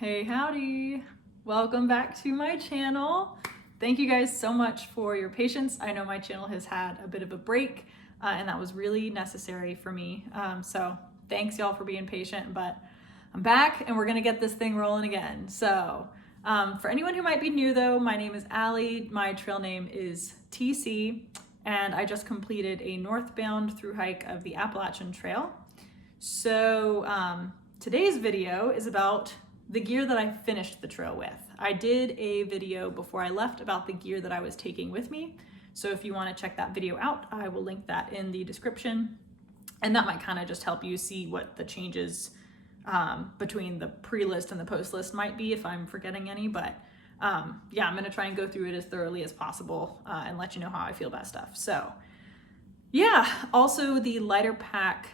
Hey, howdy. Welcome back to my channel. Thank you guys so much for your patience. I know my channel has had a bit of a break and that was really necessary for me. So thanks y'all for being patient, but I'm back and we're gonna get this thing rolling again. So for anyone who might be new though, my name is Allie. My trail name is TC and I just completed a northbound through hike of the Appalachian Trail. So today's video is about the gear that I finished the trail with. I did a video before I left about the gear that I was taking with me. So if you want to check that video out, I will link that in the description. And that might kind of just help you see what the changes between the pre-list and the post-list might be if I'm forgetting any. But yeah, I'm gonna try and go through it as thoroughly as possible and let you know how I feel about stuff. So yeah, also the lighter pack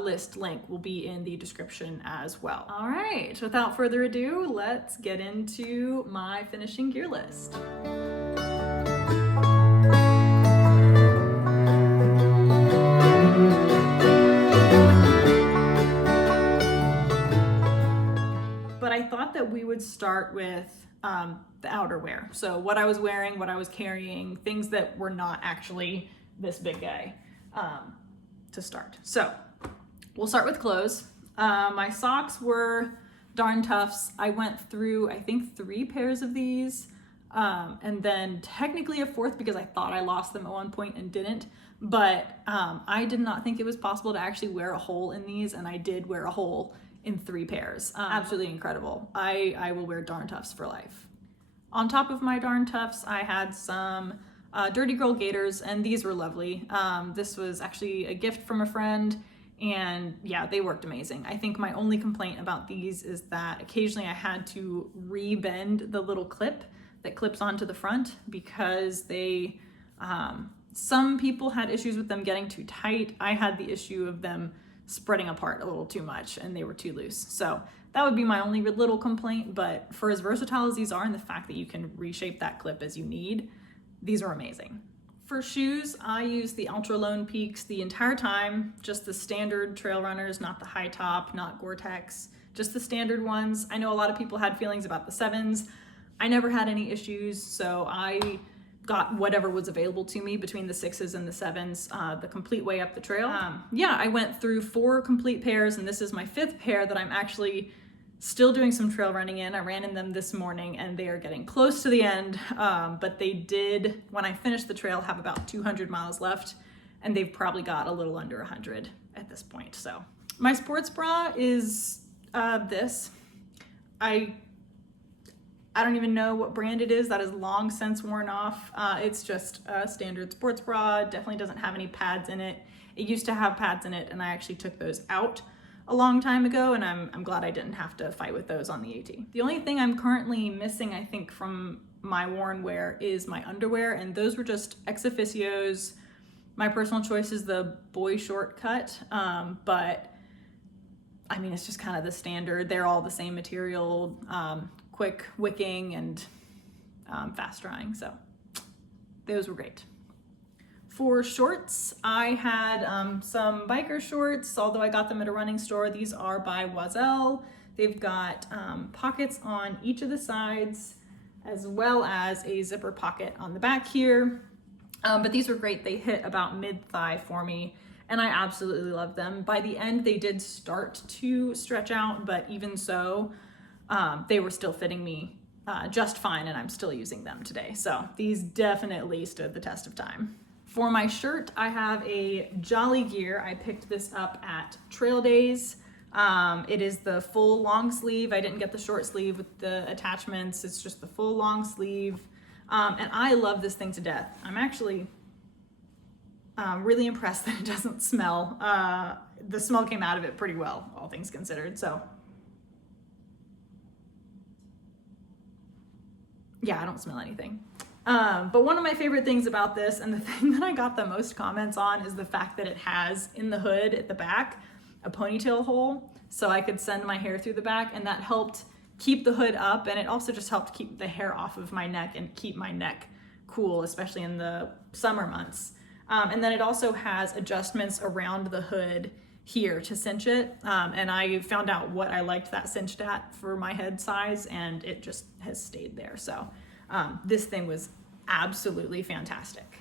list link will be in the description as well. All right, without further ado, let's get into my finishing gear list. But I thought that we would start with the outerwear. So what I was wearing, what I was carrying, things that were not actually this big guy to start. So we'll start with clothes. My socks were Darn Toughs. I went through, I think, 3 pairs of these, and then technically a 4th because I thought I lost them at one point and didn't. But I did not think it was possible to actually wear a hole in these, and I did wear a hole in 3 pairs. Absolutely incredible. I will wear Darn Toughs for life. On top of my Darn Toughs, I had some Dirty Girl gaiters, and these were lovely. This was actually a gift from a friend. And yeah, they worked amazing. I think my only complaint about these is that occasionally I had to re-bend the little clip that clips onto the front because they, some people had issues with them getting too tight. I had the issue of them spreading apart a little too much and they were too loose. So that would be my only little complaint, but for as versatile as these are and the fact that you can reshape that clip as you need, these are amazing. For shoes, I used the Ultra Lone Peaks the entire time, just the standard trail runners, not the high top, not Gore-Tex, just the standard ones. I know a lot of people had feelings about the 7s. I never had any issues, so I got whatever was available to me between the 6s and the 7s, the complete way up the trail. Yeah, I went through 4 complete pairs, and this is my 5th pair that I'm actually still doing some trail running in. I ran in them this morning and they are getting close to the end, but they did, when I finished the trail, have about 200 miles left, and they've probably got a little under 100 at this point. So my sports bra is this. I don't even know what brand it is. That is long since worn off. It's just a standard sports bra. Definitely doesn't have any pads in it. It used to have pads in it and I actually took those out a long time ago, and I'm glad I didn't have to fight with those on the AT. The only thing I'm currently missing, I think, from my worn wear is my underwear, and those were just ex officios. My personal choice is the boy short cut, but I mean, it's just kind of the standard. They're all the same material, quick wicking and fast drying, so those were great. For shorts, I had some biker shorts, although I got them at a running store. These are by Oiselle. They've got pockets on each of the sides, as well as a zipper pocket on the back here. But these were great. They hit about mid-thigh for me, and I absolutely love them. By the end, they did start to stretch out, but even so, they were still fitting me just fine, and I'm still using them today. So these definitely stood the test of time. For my shirt, I have a Jolly Gear. I picked this up at Trail Days. It is the full long sleeve. I didn't get the short sleeve with the attachments. It's just the full long sleeve. And I love this thing to death. I'm actually really impressed that it doesn't smell. The smell came out of it pretty well, all things considered. So yeah, I don't smell anything. But one of my favorite things about this, and the thing that I got the most comments on, is the fact that it has in the hood at the back a ponytail hole, so I could send my hair through the back, and that helped keep the hood up, and it also just helped keep the hair off of my neck and keep my neck cool, especially in the summer months. And then it also has adjustments around the hood here to cinch it. And I found out what I liked that cinched at for my head size, and it just has stayed there. So this thing was absolutely fantastic.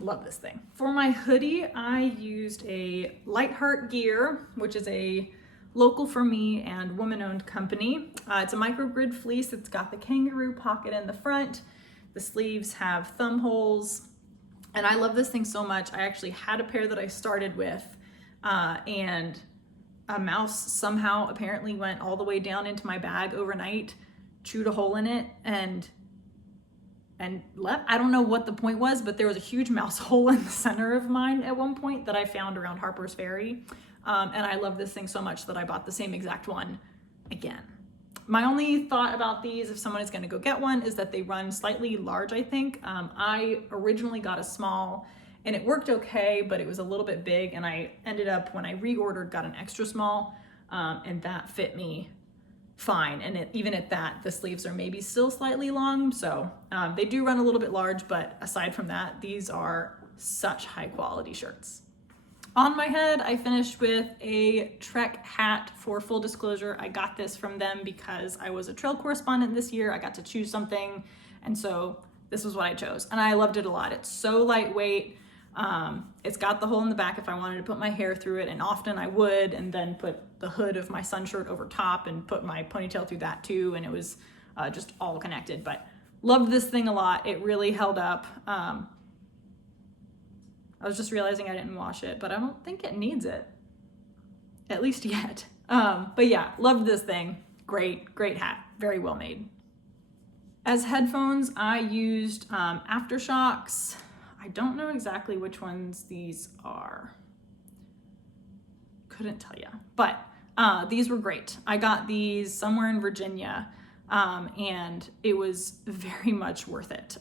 Love this thing. For my hoodie, I used a Light Heart Gear, which is a local for me and woman-owned company. It's a microgrid fleece. It's got the kangaroo pocket in the front. The sleeves have thumb holes. And I love this thing so much. I actually had a pair that I started with, and a mouse somehow apparently went all the way down into my bag overnight, chewed a hole in it, and left. I don't know what the point was, but there was a huge mouse hole in the center of mine at one point that I found around Harper's Ferry. And I love this thing so much that I bought the same exact one again. My only thought about these, if someone is going to go get one, is that they run slightly large, I think. I originally got a small and it worked okay, but it was a little bit big, and I ended up, when I reordered, got an extra small, and that fit me fine. And even at that, the sleeves are maybe still slightly long, so they do run a little bit large, but aside from that, these are such high quality shirts. On my head, I finished with a Trek hat. For full disclosure, I got this from them because I was a trail correspondent this year. I got to choose something, and so this was what I chose, and I loved it a lot. It's so lightweight. It's got the hole in the back if I wanted to put my hair through it, and often I would, and then put the hood of my sun shirt over top and put my ponytail through that too, and it was just all connected. But loved this thing a lot. It really held up. I was just realizing I didn't wash it, but I don't think it needs it, at least yet. But yeah, loved this thing. Great hat, very well made. As headphones, I used Aftershocks. I don't know exactly which ones these are. Couldn't tell you, but these were great. I got these somewhere in Virginia, and it was very much worth it.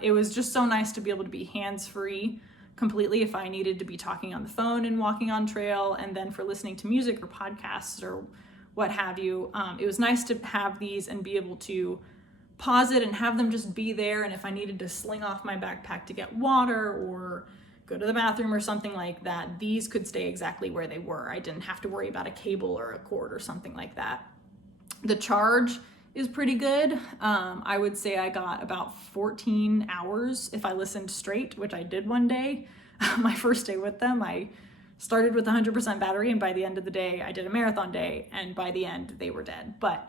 It was just so nice to be able to be hands-free completely if I needed to be talking on the phone and walking on trail, and then for listening to music or podcasts or what have you. It was nice to have these and be able to pause it and have them just be there, and if I needed to sling off my backpack to get water or go to the bathroom or something like that, these could stay exactly where they were. I didn't have to worry about a cable or a cord or something like that. The charge is pretty good. I would say I got about 14 hours if I listened straight, which I did one day. My first day with them, I started with 100% battery, and by the end of the day, I did a marathon day, and by the end, they were dead. But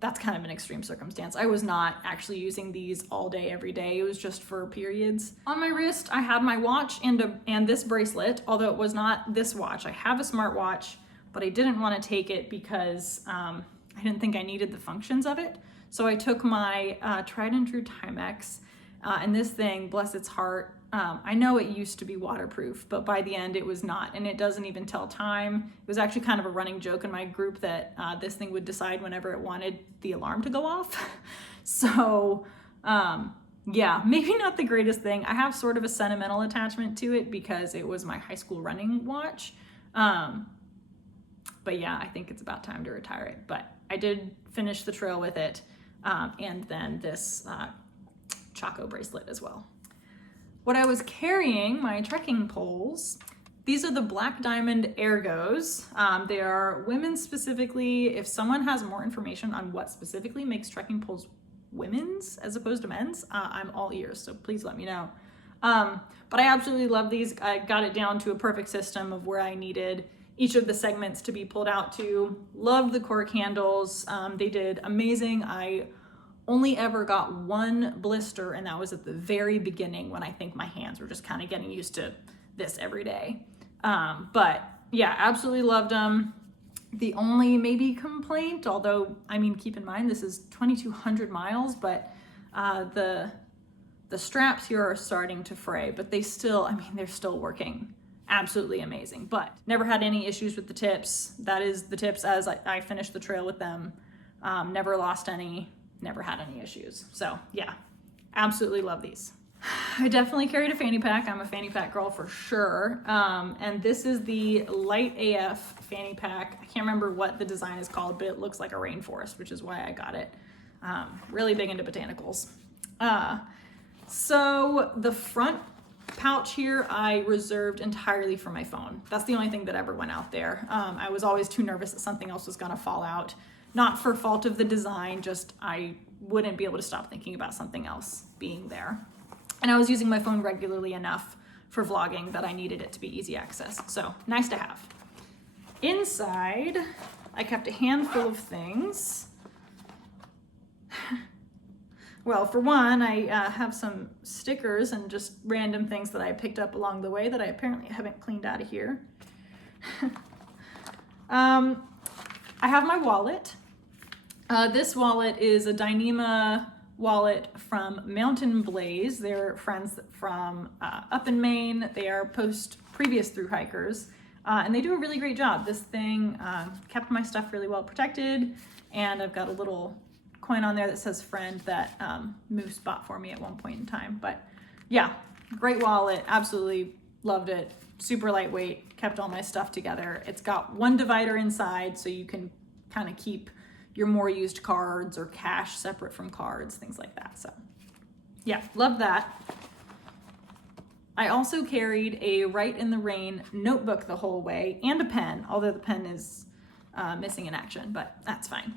that's kind of an extreme circumstance. I was not actually using these all day, every day. It was just for periods. On my wrist, I had my watch and this bracelet, although it was not this watch. I have a smartwatch, but I didn't want to take it because I didn't think I needed the functions of it. So I took my tried and true Timex, and this thing, bless its heart, I know it used to be waterproof, but by the end it was not, and it doesn't even tell time. It was actually kind of a running joke in my group that this thing would decide whenever it wanted the alarm to go off. So yeah, maybe not the greatest thing. I have sort of a sentimental attachment to it because it was my high school running watch. But yeah, I think it's about time to retire it. But I did finish the trail with it, and then this Chaco bracelet as well. What I was carrying, my trekking poles, these are the Black Diamond Ergos. They are women's specifically. If someone has more information on what specifically makes trekking poles women's as opposed to men's, I'm all ears, so please let me know. But I absolutely love these. I got it down to a perfect system of where I needed each of the segments to be pulled out to. Loved the cork handles. They did amazing. I only ever got one blister, and that was at the very beginning when I think my hands were just kind of getting used to this every day. But yeah, absolutely loved them. The only maybe complaint, although, I mean, keep in mind, this is 2,200 miles, but the straps here are starting to fray, but they still, I mean, they're still working absolutely amazing. But never had any issues with the tips. That is the tips as I finished the trail with them. Never lost any. Never had any issues. So yeah, absolutely love these. I definitely carried a fanny pack. I'm a fanny pack girl for sure. And this is the Light AF fanny pack. I can't remember what the design is called, but it looks like a rainforest, which is why I got it. Really big into botanicals. So the front pouch here I reserved entirely for my phone. That's the only thing that ever went out there. I was always too nervous that something else was gonna fall out. Not for fault of the design, just I wouldn't be able to stop thinking about something else being there. And I was using my phone regularly enough for vlogging that I needed it to be easy access. So nice to have. Inside, I kept a handful of things. Well, for one, I have some stickers and just random things that I picked up along the way that I apparently haven't cleaned out of here. I have my wallet. This wallet is a Dyneema wallet from Mountain Blaze. They're friends from up in Maine. They are previous thru hikers, and they do a really great job. This thing kept my stuff really well protected, and I've got a little coin on there that says friend that Moose bought for me at one point in time. But yeah, great wallet, absolutely loved it. Super lightweight, kept all my stuff together. It's got one divider inside so you can kind of keep your more used cards or cash separate from cards, things like that. So yeah, love that. I also carried a Write in the Rain notebook the whole way and a pen, although the pen is missing in action, but that's fine.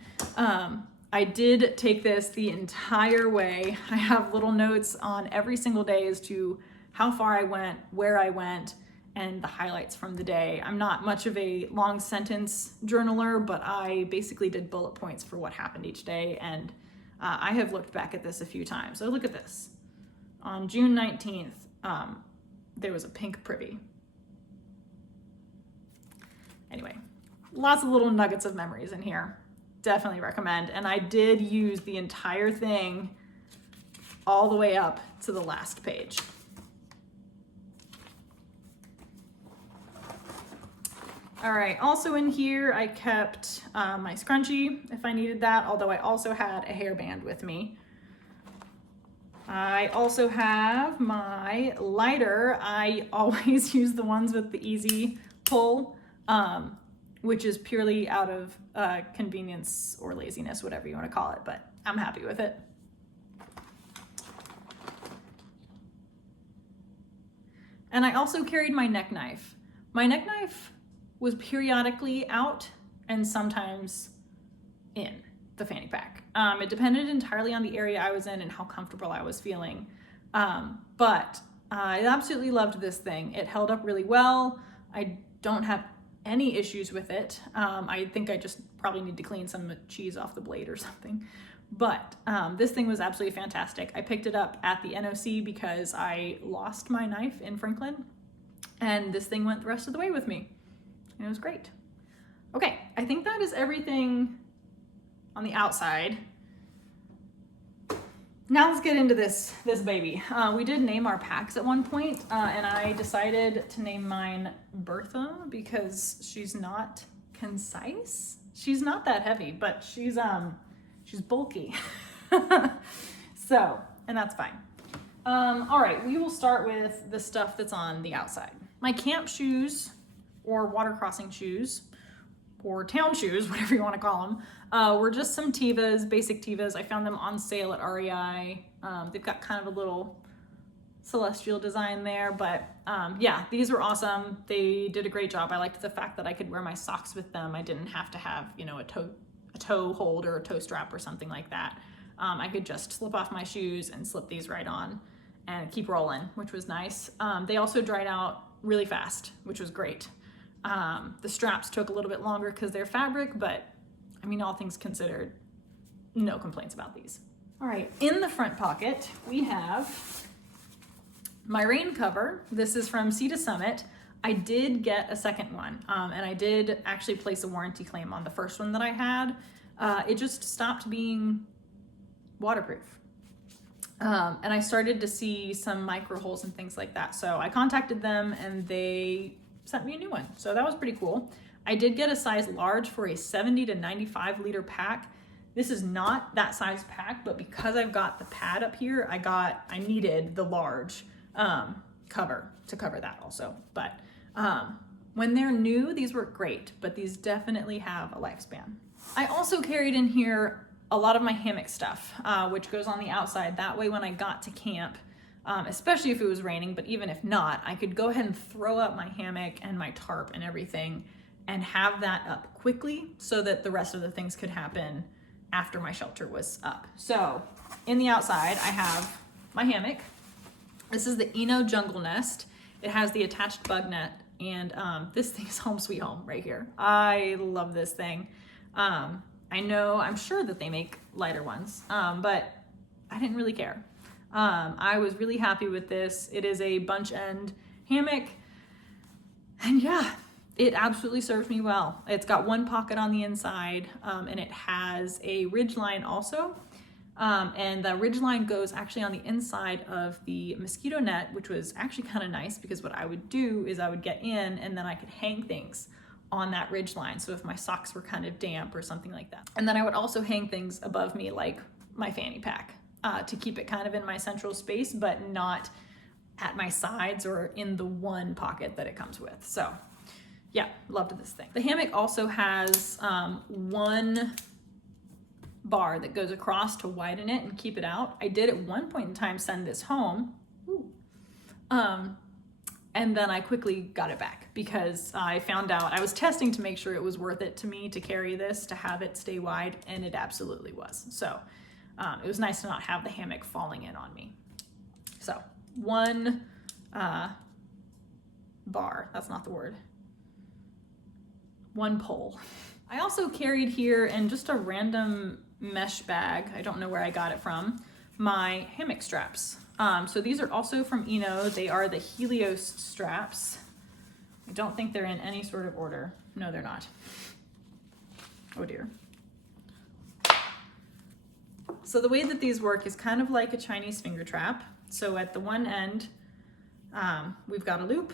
I did take this the entire way. I have little notes on every single day as to how far I went, where I went, and the highlights from the day. I'm not much of a long sentence journaler, but I basically did bullet points for what happened each day, and I have looked back at this a few times. So look at this. On June 19th, there was a pink privy. Anyway, lots of little nuggets of memories in here. Definitely recommend. And I did use the entire thing all the way up to the last page. All right, also in here, I kept my scrunchie if I needed that, although I also had a hairband with me. I also have my lighter. I always use the ones with the easy pull, which is purely out of convenience or laziness, whatever you want to call it, but I'm happy with it. And I also carried my neck knife. My neck knife was periodically out and sometimes in the fanny pack. It depended entirely on the area I was in and how comfortable I was feeling. But I absolutely loved this thing. It held up really well. I don't have any issues with it. I think I just probably need to clean some cheese off the blade or something. But this thing was absolutely fantastic. I picked it up at the NOC because I lost my knife in Franklin, and this thing went the rest of the way with me. And it was great. Okay, I think that is everything on the outside. Now let's get into this baby. We did name our packs at one point, and I decided to name mine Bertha because she's not concise. She's not that heavy, but she's bulky. So, and that's fine. All right, we will start with the stuff that's on the outside. My camp shoes, or water crossing shoes, or town shoes, whatever you want to call them, were just some Tevas, basic Tevas. I found them on sale at REI. They've got kind of a little celestial design there, but yeah, these were awesome. They did a great job. I liked the fact that I could wear my socks with them. I didn't have to have, you know, a toe hold or a toe strap or something like that. I could just slip off my shoes and slip these right on and keep rolling, which was nice. They also dried out really fast, which was great. The straps took a little bit longer because they're fabric, but I mean, all things considered, no complaints about these. All right, in the front pocket, we have my rain cover. This is from Sea to Summit. I did get a second one, and I did actually place a warranty claim on the first one that I had. It just stopped being waterproof. And I started to see some micro holes and things like that. So I contacted them and they sent me a new one. So that was pretty cool. I did get a size large for a 70 to 95 liter pack. This is not that size pack, but because I've got the pad up here, I needed the large cover to cover that also. But when they're new, these work great, but these definitely have a lifespan. I also carried in here a lot of my hammock stuff, which goes on the outside. That way when I got to camp, especially if it was raining, but even if not, I could go ahead and throw up my hammock and my tarp and everything and have that up quickly so that the rest of the things could happen after my shelter was up. So in the outside, I have my hammock. This is the Jungle Nest. It has the attached bug net, and this thing is home sweet home right here. I love this thing. I'm sure that they make lighter ones, but I didn't really care. I was really happy with this. It is a bunch end hammock, and yeah, it absolutely served me well. It's got one pocket on the inside, and it has a ridge line also. And the ridge line goes actually on the inside of the mosquito net, which was actually kind of nice because what I would do is I would get in and then I could hang things on that ridge line. So if my socks were kind of damp or something like that. And then I would also hang things above me like my fanny pack to keep it kind of in my central space, but not at my sides or in the one pocket that it comes with. So yeah, loved this thing. The hammock also has one bar that goes across to widen it and keep it out. I did at one point in time send this home. And then I quickly got it back because I found out, I was testing to make sure it was worth it to me to carry this, to have it stay wide, and it absolutely was. So it was nice to not have the hammock falling in on me. So one bar, that's not the word, one pole. I also carried here in just a random mesh bag, I don't know where I got it from, my hammock straps. So these are also from They are the Helios straps. I don't think they're in any sort of order. No, they're not. Oh dear. So the way that these work is kind of like a Chinese finger trap. So at the one end, we've got a loop,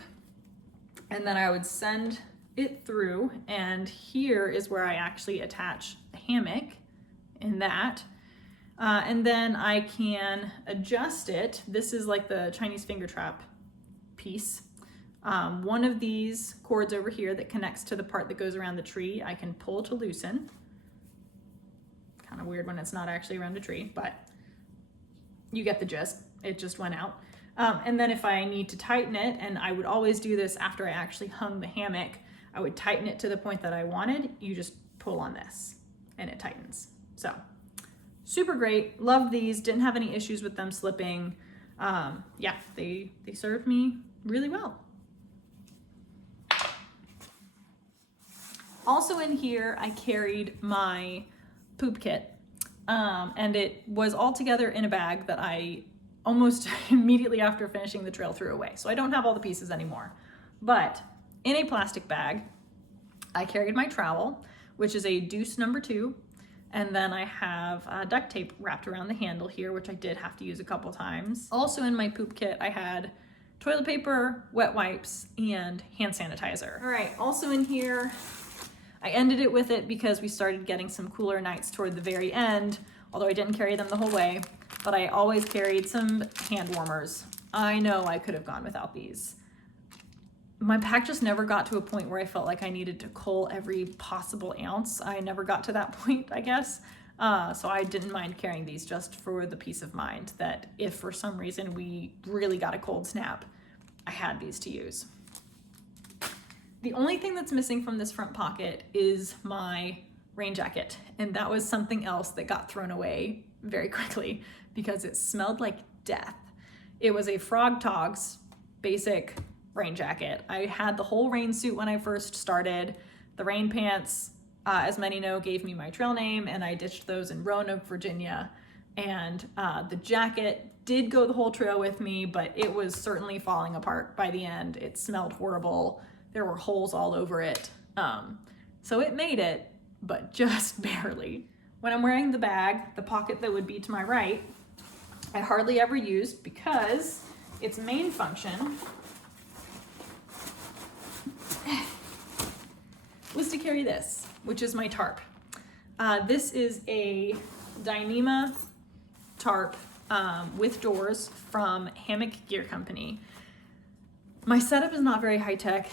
and then I would send it through, and here is where I actually attach the hammock in that. And then I can adjust it. This is like the Chinese finger trap piece. One of these cords over here that connects to the part that goes around the tree, I can pull to loosen. Kind of weird when it's not actually around a tree, but you get the gist. It just went out. And then if I need to tighten it, and I would always do this after I actually hung the hammock, I would tighten it to the point that I wanted. You just pull on this and it tightens. So super great. Loved these. Didn't have any issues with them slipping. Yeah, they served me really well. Also in here, I carried my poop kit, and it was all together in a bag that I almost immediately after finishing the trail threw away. So I don't have all the pieces anymore. But in a plastic bag, I carried my trowel, which is a deuce number 2. And then I have duct tape wrapped around the handle here, which I did have to use a couple times. Also in my poop kit, I had toilet paper, wet wipes, and hand sanitizer. All right, also in here, I ended it with it because we started getting some cooler nights toward the very end, although I didn't carry them the whole way, but I always carried some hand warmers. I know I could have gone without these. My pack just never got to a point where I felt like I needed to cull every possible ounce. I never got to that point, I guess. So I didn't mind carrying these just for the peace of mind that if for some reason we really got a cold snap, I had these to use. The only thing that's missing from this front pocket is my rain jacket. And that was something else that got thrown away very quickly because it smelled like death. It was a Frog Togs basic rain jacket. I had the whole rain suit when I first started. The rain pants, as many know, gave me my trail name, and I ditched those in Roanoke, Virginia. And the jacket did go the whole trail with me, but it was certainly falling apart by the end. It smelled horrible. There were holes all over it. So it made it, but just barely. When I'm wearing the bag, the pocket that would be to my right, I hardly ever used because its main function was to carry this, which is my tarp. This is a Dyneema tarp with doors from Hammock Gear Company. My setup is not very high tech,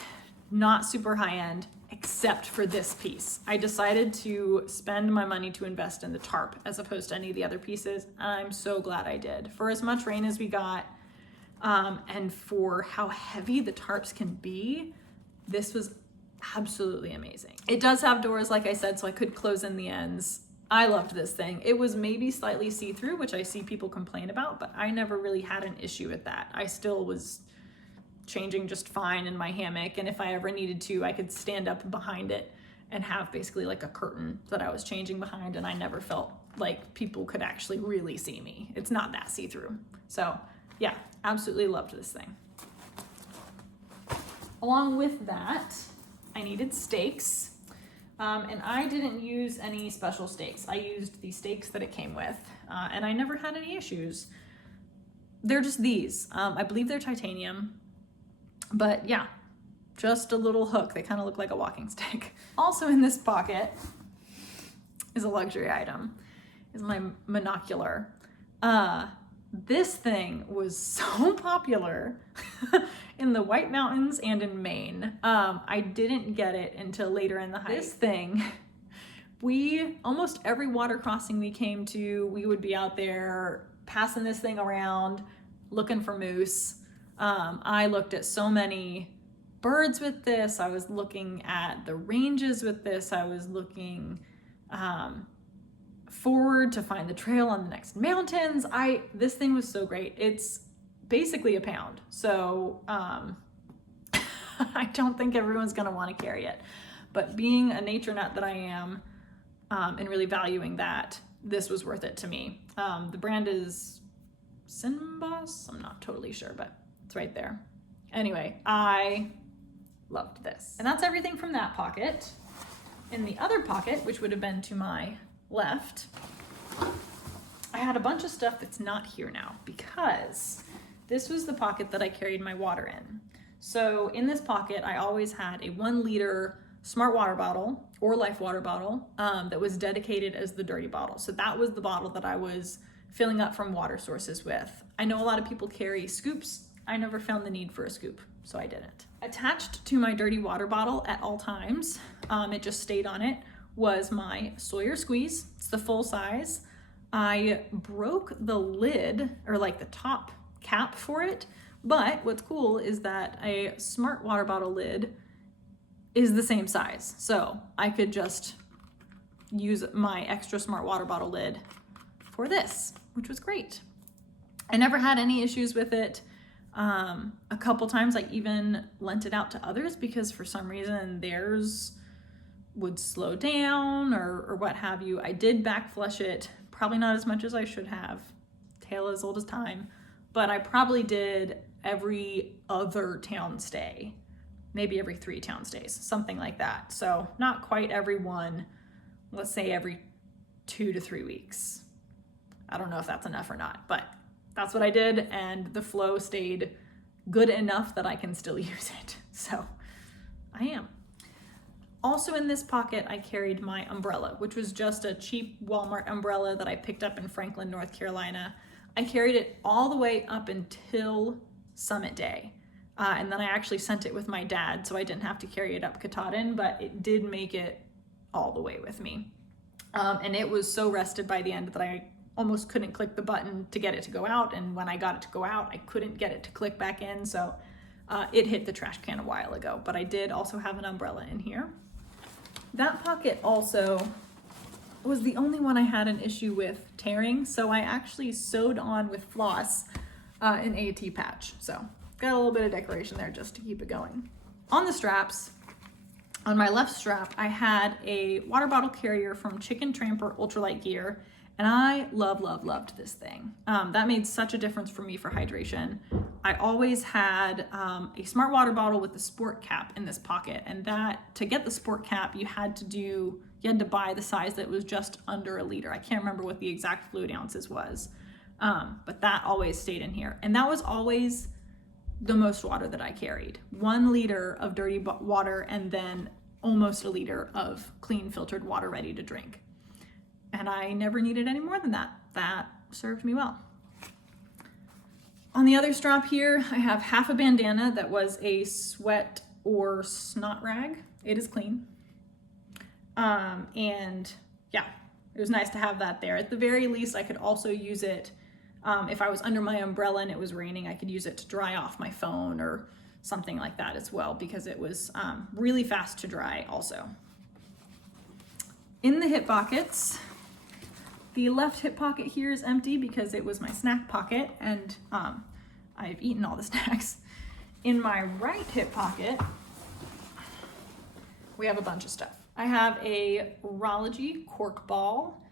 not super high end, except for this piece. I decided to spend my money to invest in the tarp as opposed to any of the other pieces. I'm so glad I did. For as much rain as we got, And for how heavy the tarps can be, this was absolutely amazing. It does have doors, like I said, so I could close in the ends. I loved this thing. It was maybe slightly see-through, which I see people complain about, but I never really had an issue with that. I still was changing just fine in my hammock, and if I ever needed to, I could stand up behind it and have basically like a curtain that I was changing behind, and I never felt like people could actually really see me. It's not that see-through. So yeah, absolutely loved this thing. Along with that, I needed stakes. And I didn't use any special stakes. I used the stakes that it came with, and I never had any issues. They're just these. I believe they're titanium, but yeah, just a little hook. They kind of look like a walking stick. Also in this pocket is a luxury item, is my monocular. This thing was so popular in the White Mountains and in Maine. I didn't get it until later in the hike. This thing, almost every water crossing we came to, we would be out there passing this thing around, looking for moose. I looked at so many birds with this. I was looking at the ranges with this. I was looking forward to find the trail on the next mountains. This thing was so great. It's basically a pound. So I don't think everyone's gonna want to carry it, but being a nature nut that I am, and really valuing that, this was worth it to me. The brand is Sinboss. I'm not totally sure, but it's right there. Anyway, I loved this. And that's everything from that pocket. In the other pocket, which would have been to my left, I had a bunch of stuff that's not here now because this was the pocket that I carried my water in. So in this pocket, I always had a 1 liter smart water bottle or life water bottle that was dedicated as the dirty bottle. So that was the bottle that I was filling up from water sources with. I know a lot of people carry scoops. I never found the need for a scoop, so I didn't. Attached to my dirty water bottle at all times, it just stayed on it, was my Sawyer Squeeze. It's the full size. I broke the lid, or like the top cap for it, but what's cool is that a smart water bottle lid is the same size. So I could just use my extra smart water bottle lid for this, which was great. I never had any issues with it. A couple times I even lent it out to others because for some reason theirs would slow down or what have you. I did back flush it, probably not as much as I should have, tale as old as time, but I probably did every other town stay, maybe every 3 town stays, something like that. So not quite every one, let's say every 2 to 3 weeks. I don't know if that's enough or not, but that's what I did, and the flow stayed good enough that I can still use it. So I am. Also in this pocket, I carried my umbrella, which was just a cheap Walmart umbrella that I picked up in Franklin, North Carolina. I carried it all the way up until Summit Day. And then I actually sent it with my dad, so I didn't have to carry it up Katahdin, but it did make it all the way with me. And it was so rested by the end that I almost couldn't click the button to get it to go out. And when I got it to go out, I couldn't get it to click back in. So it hit the trash can a while ago, but I did also have an umbrella in here. That pocket also was the only one I had an issue with tearing. So I actually sewed on with floss an AT patch. So got a little bit of decoration there just to keep it going. On the straps, on my left strap, I had a water bottle carrier from Chicken Tramper Ultralight Gear. And I loved this thing. That made such a difference for me for hydration. I always had a smart water bottle with the sport cap in this pocket. And that, to get the sport cap, you had to buy the size that was just under a liter. I can't remember what the exact fluid ounces was, but that always stayed in here. And that was always the most water that I carried. 1 liter of dirty water and then almost a liter of clean filtered water ready to drink. And I never needed any more than that. That served me well. On the other strap here, I have half a bandana that was a sweat or snot rag. It is clean. And yeah, it was nice to have that there. At the very least, I could also use it If I was under my umbrella and it was raining, I could use it to dry off my phone or something like that as well, because it was really fast to dry also. In the hip pockets, the left hip pocket here is empty because it was my snack pocket, and I've eaten all the snacks. In my right hip pocket, we have a bunch of stuff. I have a Rology cork ball.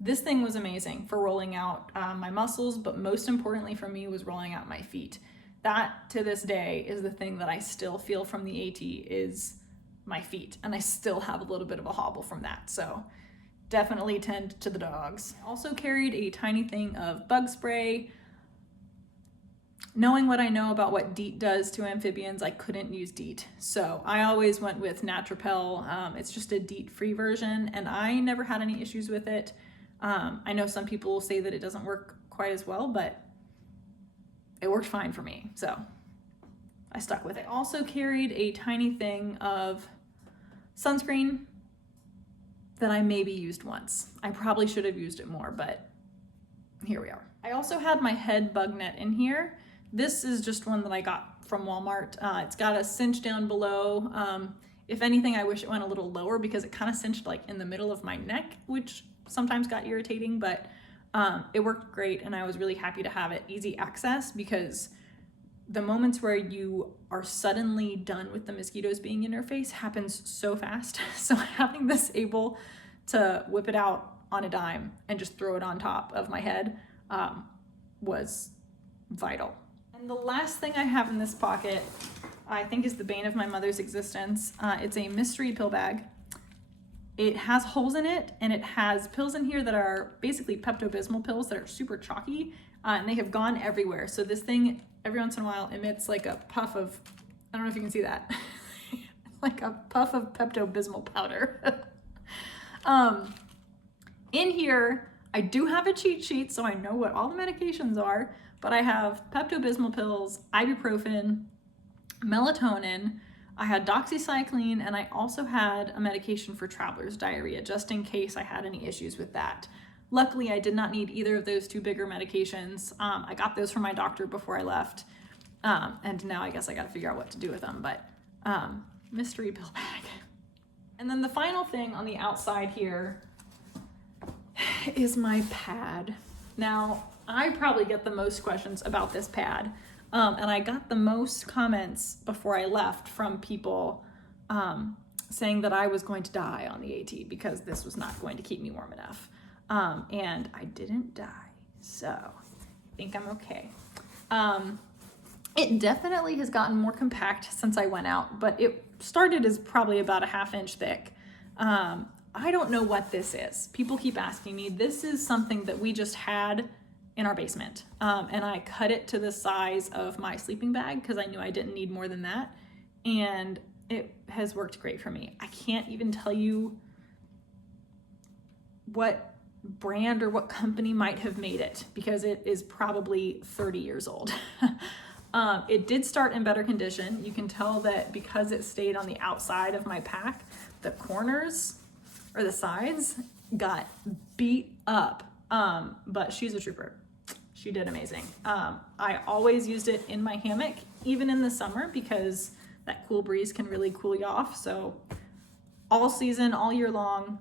This thing was amazing for rolling out my muscles, but most importantly for me was rolling out my feet. That, to this day, is the thing that I still feel from the AT, is my feet, and I still have a little bit of a hobble from that, so definitely tend to the dogs. I also carried a tiny thing of bug spray. Knowing what I know about what DEET does to amphibians, I couldn't use DEET, so I always went with Naturpel. It's just a DEET-free version, and I never had any issues with it. I know some people will say that it doesn't work quite as well, but it worked fine for me, so I stuck with it. I also carried a tiny thing of sunscreen that I maybe used once. I probably should have used it more, but here we are. I also had my head bug net in here. This is just one that I got from Walmart. It's got a cinch down below. If anything, I wish it went a little lower because it kind of cinched like in the middle of my neck, which sometimes got irritating, but it worked great, and I was really happy to have it easy access, because the moments where you are suddenly done with the mosquitoes being in your face happens so fast. So having this able to whip it out on a dime and just throw it on top of my head was vital. And the last thing I have in this pocket, I think, is the bane of my mother's existence. It's a mystery pill bag. It has holes in it, and it has pills in here that are basically Pepto-Bismol pills that are super chalky, and they have gone everywhere. So this thing, every once in a while, emits like a puff of, I don't know if you can see that, like a puff of Pepto-Bismol powder. In here, I do have a cheat sheet, so I know what all the medications are, but I have Pepto-Bismol pills, ibuprofen, melatonin, I had doxycycline, and I also had a medication for traveler's diarrhea, just in case I had any issues with that. Luckily, I did not need either of those two bigger medications. I got those from my doctor before I left, and now I guess I got to figure out what to do with them, but mystery pill bag. And then the final thing on the outside here is my pad. Now, I probably get the most questions about this pad. And I got the most comments before I left from people saying that I was going to die on the AT because this was not going to keep me warm enough. And I didn't die, so I think I'm okay. It definitely has gotten more compact since I went out, but it started as probably about a ½ inch thick. I don't know what this is. People keep asking me. This is something that we just had in our basement, and I cut it to the size of my sleeping bag because I knew I didn't need more than that, and it has worked great for me. I can't even tell you what brand or what company might have made it because it is probably 30 years old. It did start in better condition. You can tell that because it stayed on the outside of my pack, the corners or the sides got beat up, but she's a trooper. She did amazing. I always used it in my hammock, even in the summer, because that cool breeze can really cool you off. So all season, all year long,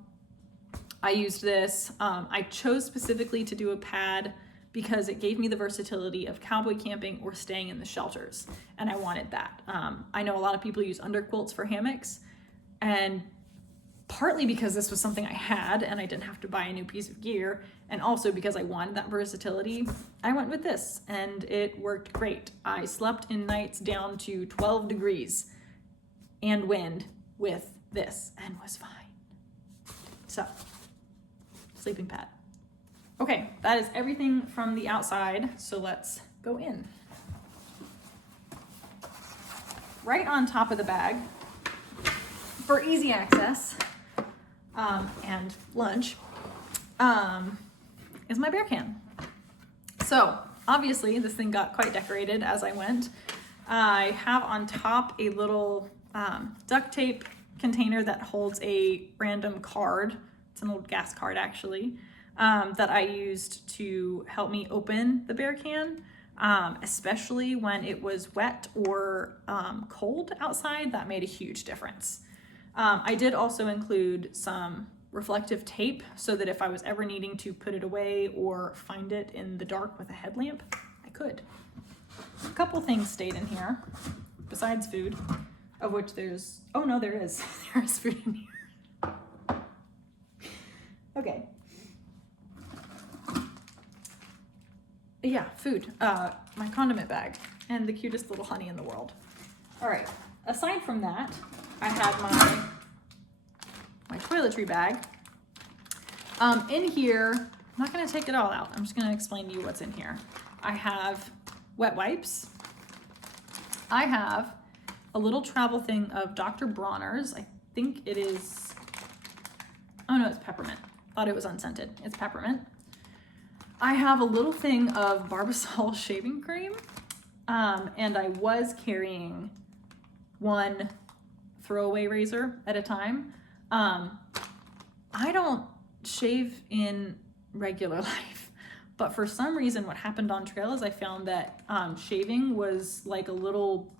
I used this. I chose specifically to do a pad because it gave me the versatility of cowboy camping or staying in the shelters, and I wanted that. I know a lot of people use underquilts for hammocks, and partly because this was something I had and I didn't have to buy a new piece of gear, and also because I wanted that versatility, I went with this, and it worked great. I slept in nights down to 12 degrees and wind with this and was fine. So, sleeping pad. Okay, that is everything from the outside, so let's go in. Right on top of the bag, for easy access, and lunch, is my bear can. So obviously this thing got quite decorated as I went. I have on top a little duct tape container that holds a random card. It's an old gas card actually. that I used to help me open the bear can, especially when it was wet or cold outside. That made a huge difference. I did also include some reflective tape so that if I was ever needing to put it away or find it in the dark with a headlamp, I could. A couple things stayed in here besides food, of which there's, oh no, there is. There is food in here. Okay. Yeah, food. My condiment bag and the cutest little honey in the world. All right. Aside from that, I had my toiletry bag. In here, I'm not going to take it all out. I'm just going to explain to you what's in here. I have wet wipes. I have a little travel thing of Dr. Bronner's. I think it is, oh no, it's peppermint. Thought it was unscented. It's peppermint. I have a little thing of Barbasol shaving cream. And I was carrying one throwaway razor at a time. I don't shave in regular life, but for some reason what happened on trail is I found that shaving was like a little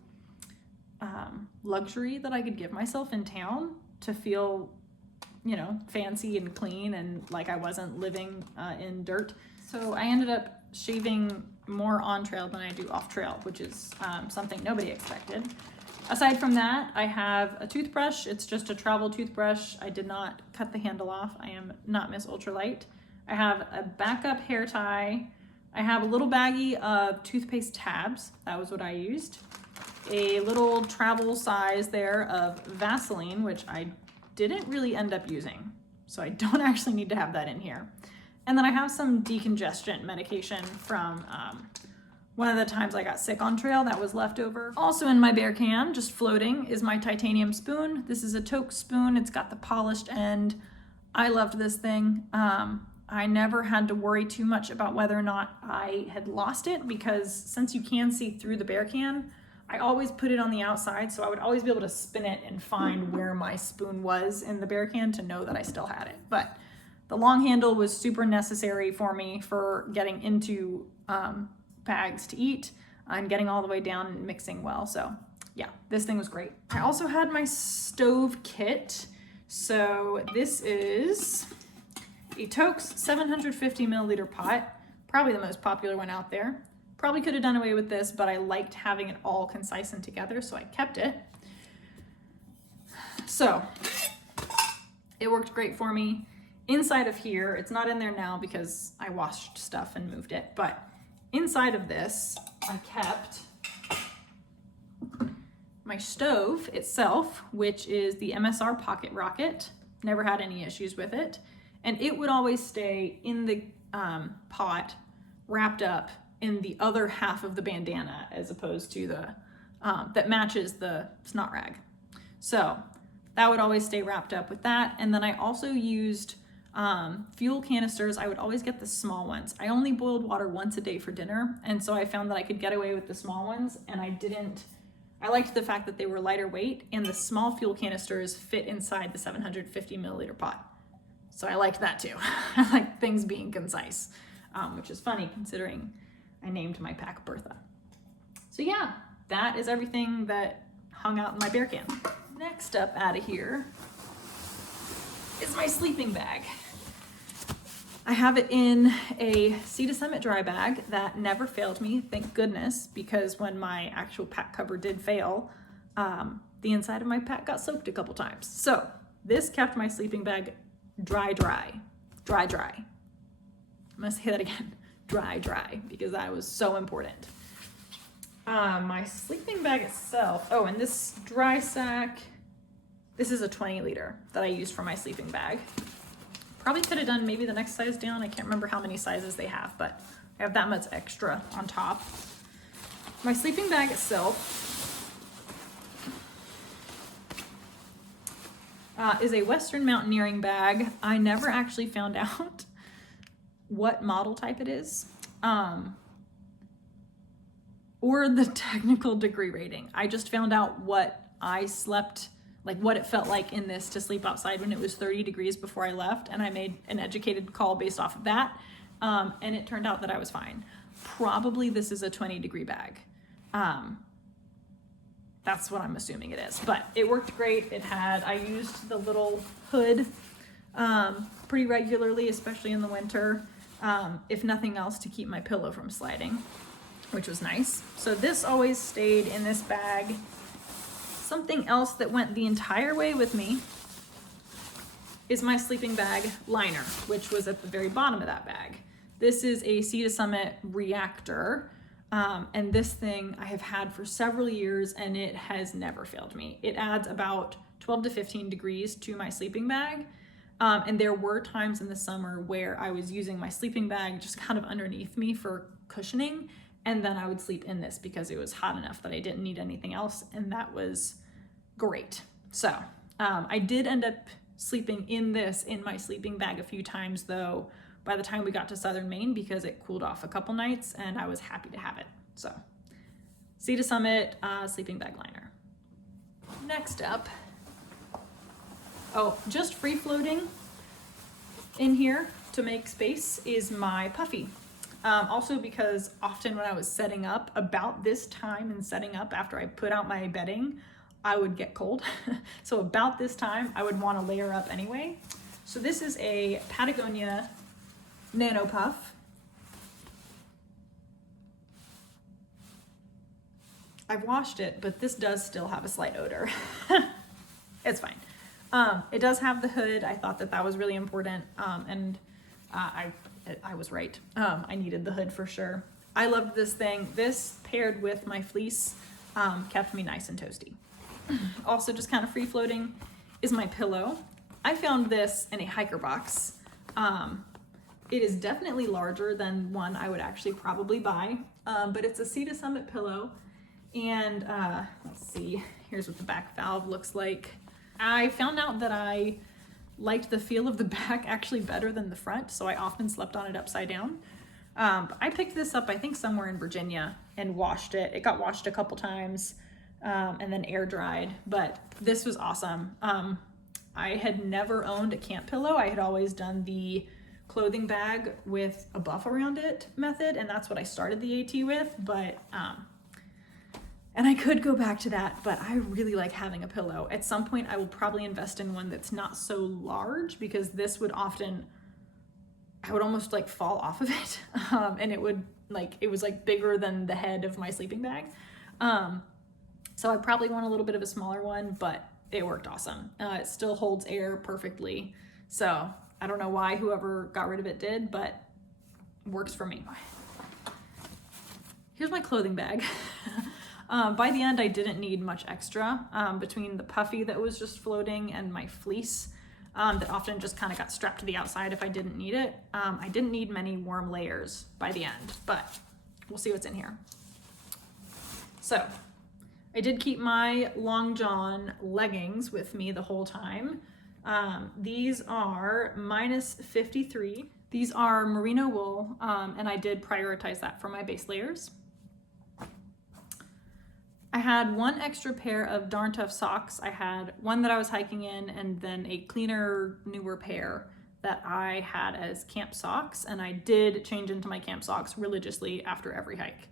luxury that I could give myself in town to feel, you know, fancy and clean and like I wasn't living in dirt. So I ended up shaving more on trail than I do off trail, which is something nobody expected. Aside from that, I have a toothbrush. It's just a travel toothbrush. I did not cut the handle off. I am not Miss Ultralight. I have a backup hair tie. I have a little baggie of toothpaste tabs. That was what I used. A little travel size there of Vaseline, which I didn't really end up using. So I don't actually need to have that in here. And then I have some decongestant medication from one of the times I got sick on trail that was left over. Also in my bear can, just floating, is my titanium spoon. This is a Toke spoon. It's got the polished end. I loved this thing. I never had to worry too much about whether or not I had lost it because since you can see through the bear can, I always put it on the outside, so I would always be able to spin it and find where my spoon was in the bear can to know that I still had it. But the long handle was super necessary for me for getting into bags to eat and getting all the way down and mixing well. So yeah, this thing was great. I also had my stove kit. So this is a Toke's 750 milliliter pot, probably the most popular one out there. Probably could have done away with this, but I liked having it all concise and together, so I kept it. So it worked great for me. Inside of here, it's not in there now because I washed stuff and moved it, but inside of this, I kept my stove itself, which is the MSR Pocket Rocket. Never had any issues with it. And it would always stay in the pot wrapped up in the other half of the bandana as opposed to the, that matches the snot rag. So that would always stay wrapped up with that. And then I also used fuel canisters. I would always get the small ones. I only boiled water once a day for dinner. And so I found that I could get away with the small ones and I liked the fact that they were lighter weight and the small fuel canisters fit inside the 750 milliliter pot. So I liked that too. I like things being concise, which is funny considering I named my pack Bertha. So yeah, that is everything that hung out in my bear can. Next up out of here is my sleeping bag. I have it in a Sea to Summit dry bag that never failed me, thank goodness, because when my actual pack cover did fail, the inside of my pack got soaked a couple times. So this kept my sleeping bag dry. I'm gonna say that again, dry, because that was so important. My sleeping bag itself, oh, and this dry sack, this is a 20 liter that I used for my sleeping bag. Probably could have done maybe the next size down. I can't remember how many sizes they have, but I have that much extra on top. My sleeping bag itself is a Western mountaineering bag. I never actually found out what model type it is, or the technical degree rating. I just found out what I slept like what it felt like in this to sleep outside when it was 30 degrees before I left, and I made an educated call based off of that, and it turned out that I was fine. Probably this is a 20-degree bag. That's what I'm assuming it is, but it worked great. I used the little hood pretty regularly, especially in the winter, if nothing else, to keep my pillow from sliding, which was nice. So this always stayed in this bag. Something else that went the entire way with me is my sleeping bag liner, which was at the very bottom of that bag. This is a Sea to Summit Reactor, and this thing I have had for several years, and it has never failed me. It adds about 12 to 15 degrees to my sleeping bag, and there were times in the summer where I was using my sleeping bag just kind of underneath me for cushioning, and then I would sleep in this because it was hot enough that I didn't need anything else, and that was great. So I did end up sleeping in this in my sleeping bag a few times though by the time we got to southern Maine, because it cooled off a couple nights and I was happy to have it. So Sea to Summit sleeping bag liner. Next up, just free floating in here to make space is my puffy. Also because often when I was setting up, about this time in setting up after I put out my bedding, I would get cold. So about this time I would want to layer up anyway. So this is a Patagonia Nano Puff. I've washed it, but this does still have a slight odor. It's fine. It does have the hood. I thought that was really important, and I was right. I needed the hood for sure. I loved this thing. This paired with my fleece kept me nice and toasty. Also just kind of free floating is my pillow. I found this in a hiker box. It is definitely larger than one I would actually probably buy, but it's a Sea to Summit pillow. And let's see, here's what the back valve looks like. I found out that I liked the feel of the back actually better than the front, so I often slept on it upside down. But I picked this up, I think somewhere in Virginia, and washed it. It got washed a couple times and then air dried, but this was awesome. I had never owned a camp pillow. I had always done the clothing bag with a buff around it method, and that's what I started the AT with, but and I could go back to that, but I really like having a pillow. At some point I will probably invest in one that's not so large, because this would often, I would almost like fall off of it, and it was like bigger than the head of my sleeping bag. So I probably want a little bit of a smaller one, but it worked awesome. It still holds air perfectly. So I don't know why whoever got rid of it did, but it works for me. Here's my clothing bag. By the end, I didn't need much extra between the puffy that was just floating and my fleece that often just kind of got strapped to the outside if I didn't need it. I didn't need many warm layers by the end, but we'll see what's in here. So I did keep my Long John leggings with me the whole time. These are -53. These are merino wool, and I did prioritize that for my base layers. I had one extra pair of Darn Tough socks. I had one that I was hiking in, and then a cleaner, newer pair that I had as camp socks, and I did change into my camp socks religiously after every hike.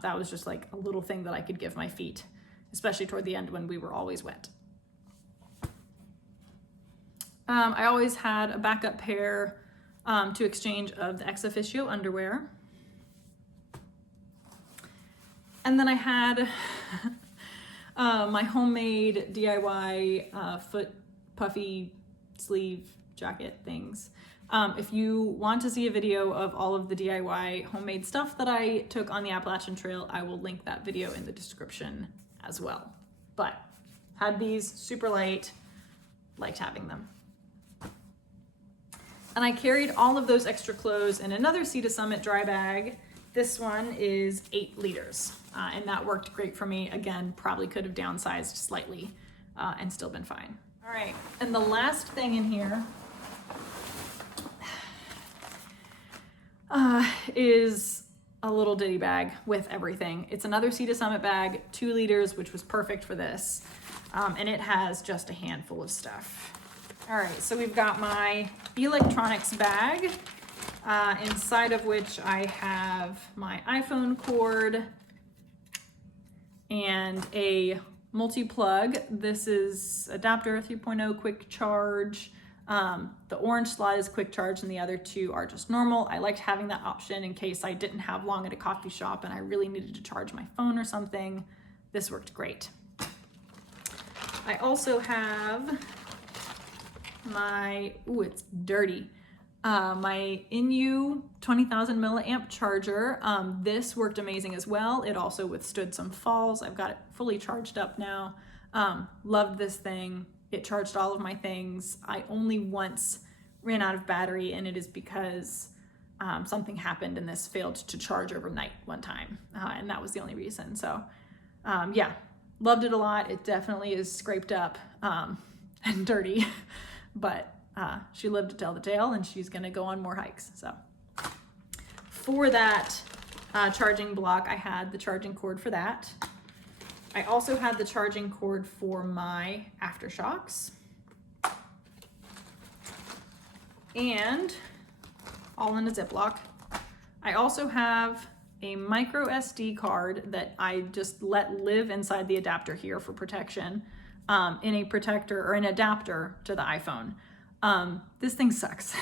That was just like a little thing that I could give my feet, especially toward the end when we were always wet. I always had a backup pair to exchange of the ex officio underwear. And then I had my homemade DIY foot puffy sleeve jacket things. If you want to see a video of all of the DIY homemade stuff that I took on the Appalachian Trail, I will link that video in the description as well. But had these, super light, liked having them. And I carried all of those extra clothes in another Sea to Summit dry bag. This one is 8 liters, and that worked great for me. Again, probably could have downsized slightly and still been fine. All right, and the last thing in here is a little ditty bag with everything. It's another Sea to Summit bag, 2 liters, which was perfect for this. and it has just a handful of stuff. All right, so we've got my electronics bag, inside of which I have my iPhone cord and a multi-plug. This is adapter 3.0 quick charge. The orange slot is quick charge and the other two are just normal. I liked having that option in case I didn't have long at a coffee shop and I really needed to charge my phone or something. This worked great. I also have my, ooh, it's dirty. My INU 20,000 milliamp charger. This worked amazing as well. It also withstood some falls. I've got it fully charged up now. Loved this thing. It charged all of my things. I only once ran out of battery, and it is because something happened and this failed to charge overnight one time. And that was the only reason. So yeah, loved it a lot. It definitely is scraped up and dirty, but she lived to tell the tale, and she's gonna go on more hikes. So for that charging block, I had the charging cord for that. I also had the charging cord for my aftershocks, and all in a Ziploc. I also have a micro SD card that I just let live inside the adapter here for protection, in a protector or an adapter to the iPhone. This thing sucks.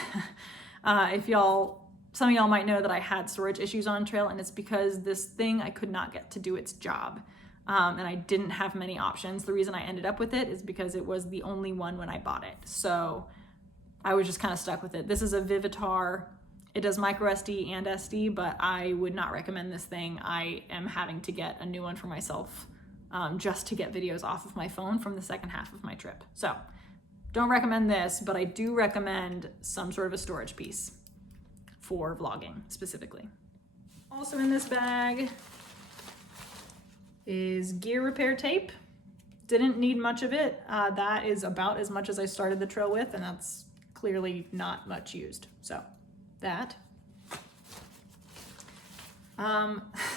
Some of y'all might know that I had storage issues on trail, and it's because this thing I could not get to do its job. And I didn't have many options. The reason I ended up with it is because it was the only one when I bought it. So I was just kind of stuck with it. This is a Vivitar. It does micro SD and SD, but I would not recommend this thing. I am having to get a new one for myself just to get videos off of my phone from the second half of my trip. So don't recommend this, but I do recommend some sort of a storage piece for vlogging specifically. Also in this bag is gear repair tape. Didn't need much of it. That is about as much as I started the trail with, and that's clearly not much used. So that.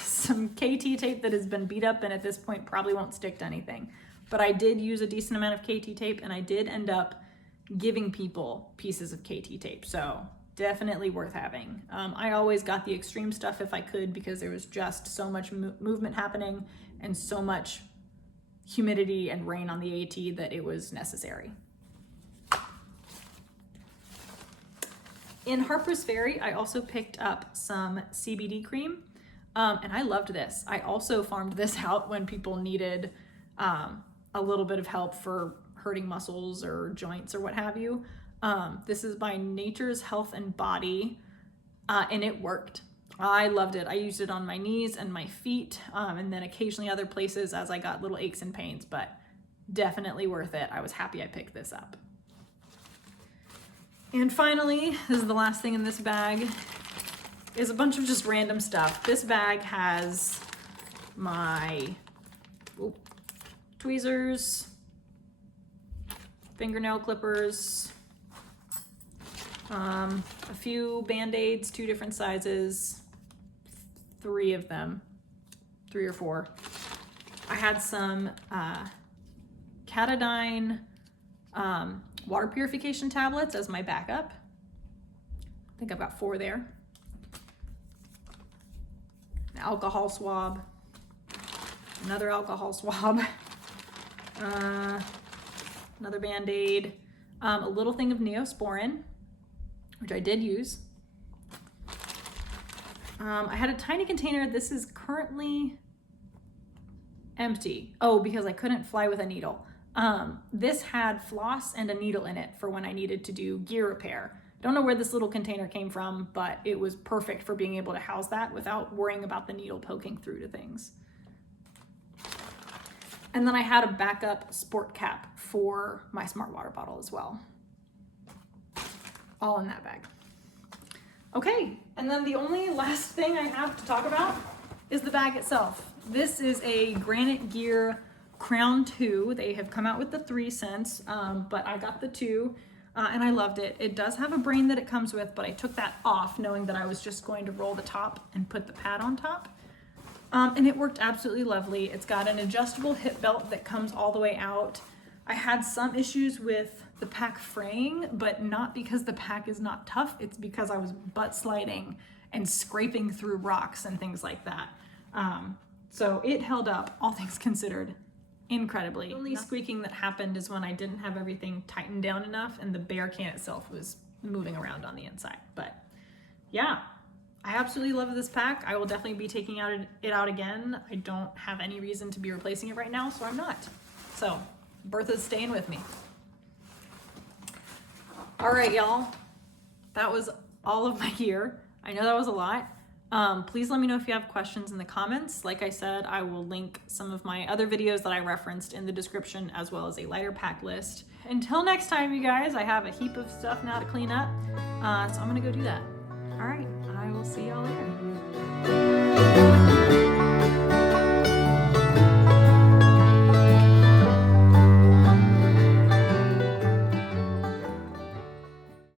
Some KT tape that has been beat up and at this point probably won't stick to anything. But I did use a decent amount of KT tape, and I did end up giving people pieces of KT tape. So definitely worth having. I always got the extreme stuff if I could, because there was just so much movement happening and so much humidity and rain on the AT that it was necessary. In Harper's Ferry, I also picked up some CBD cream, and I loved this. I also farmed this out when people needed a little bit of help for hurting muscles or joints or what have you. This is by Nature's Health and Body, and it worked. I loved it. I used it on my knees and my feet, and then occasionally other places as I got little aches and pains, but definitely worth it. I was happy I picked this up. And finally, this is the last thing in this bag, is a bunch of just random stuff. This bag has my tweezers, fingernail clippers, a few Band-Aids, 2 different sizes, 3 of them, 3 or 4. I had some Catadine water purification tablets as my backup. I think I've got 4 there. An alcohol swab, another alcohol swab, another Band-Aid, a little thing of Neosporin, which I did use. I had a tiny container. This is currently empty. Oh, because I couldn't fly with a needle. This had floss and a needle in it for when I needed to do gear repair. Don't know where this little container came from, but it was perfect for being able to house that without worrying about the needle poking through to things. And then I had a backup sport cap for my smart water bottle as well. All in that bag. Okay, and then the only last thing I have to talk about is the bag itself. This is a Granite Gear Crown 2. They have come out with the 3 cents, but I got the 2, and I loved it. It does have a brain that it comes with, but I took that off knowing that I was just going to roll the top and put the pad on top. And it worked absolutely lovely. It's got an adjustable hip belt that comes all the way out. I had some issues with the pack fraying, but not because the pack is not tough. It's because I was butt sliding and scraping through rocks and things like that. So it held up, all things considered, incredibly. The only squeaking that happened is when I didn't have everything tightened down enough and the bear can itself was moving around on the inside. But yeah, I absolutely love this pack. I will definitely be taking it out again. I don't have any reason to be replacing it right now, so I'm not. So Bertha's staying with me. All right, y'all. That was all of my gear. I know that was a lot. Please let me know if you have questions in the comments. Like I said, I will link some of my other videos that I referenced in the description, as well as a lighter pack list. Until next time, you guys, I have a heap of stuff now to clean up. So I'm gonna go do that. All right, I will see y'all later.